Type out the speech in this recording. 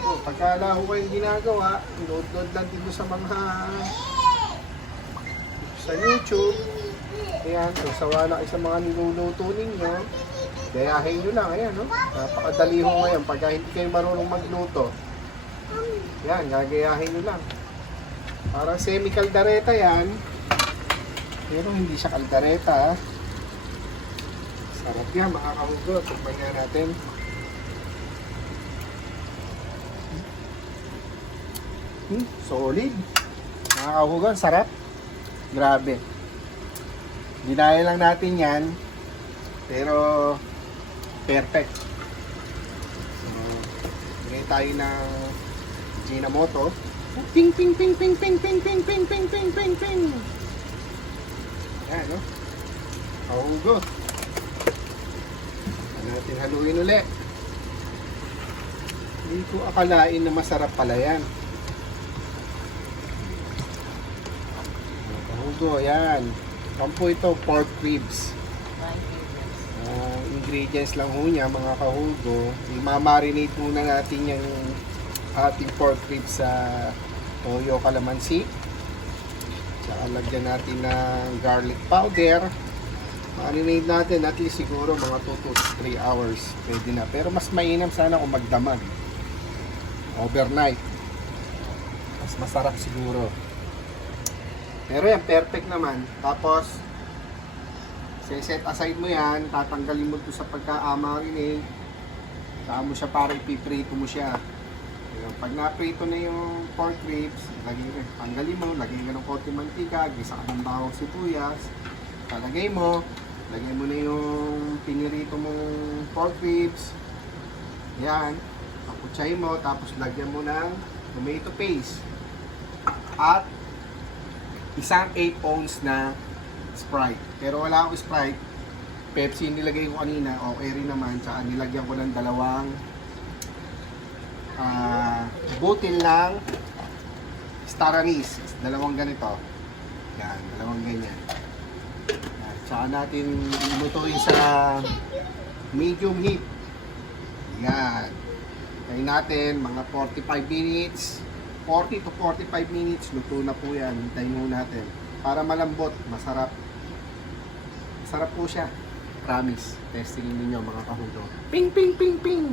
Pagka wala ko kayong ginagawa, load-load lang dito sa mga sa YouTube. Ayan, kung sawa na kayo sa mga niluluto ninyo, gayahin nyo lang. Ayan, no? Napakadali ho ngayon. Pagka hindi kayo marunong magluto, yan, gagayahin nyo lang. Parang semi-kaldareta yan. Pero hindi siya kaldareta. Sarap yan, mga kahugo. Tignan nga natin. Solid. Mga kahugo, sarap. Grabe. Dinaya lang natin yan. Pero perfect. So, bigay tayo ng Ginamoto. Ping ping ping ping ping ping ping ping ping ping ping ping. Ayan, no? Kahugo. Natin haluin ulit. Hindi ko akalain na masarap pala yan. Kahugo, yan. Kampo ito, pork ribs. Ingredients lang ho niya, mga kahugo. I-marinate muna natin yung ating pork ribs sa toyo calamansi. Tsaka lagyan natin ng garlic powder. Marinate natin at least siguro mga 2 to 3 hours. Pwede na. Pero mas mainam sana kung magdamag. Overnight. Mas masarap siguro. Pero yan, perfect naman. Tapos, set aside mo yan. Tatanggalin mo ito sa pagka-marinate. Saka mo siya para ipiprito mo siya. Pag na-prito na yung pork ribs, tanggalin mo, lagyan ka ng konting mantika, gisa ka ng bawang sibuyas, talagay mo, lagyan mo na yung pinirito mong pork ribs, yan, pakutsay mo, tapos lagyan mo ng tomato paste, at isang 8 ounce na Sprite. Pero wala akong Sprite, Pepsi yung nilagay ko kanina, okay rin naman, tsaka nilagyan ko ng dalawang butil ng star anise, dalawang ganito, yan, dalawang ganyan. Yan. Tsaka natin ilutuin sa medium heat, yan. Kain natin mga 45 minutes, 40 to 45 minutes, luto na po yan. Hintayin mo natin para malambot, masarap po siya, promise. Testingin ninyo, mga kahugo. Ping ping ping ping.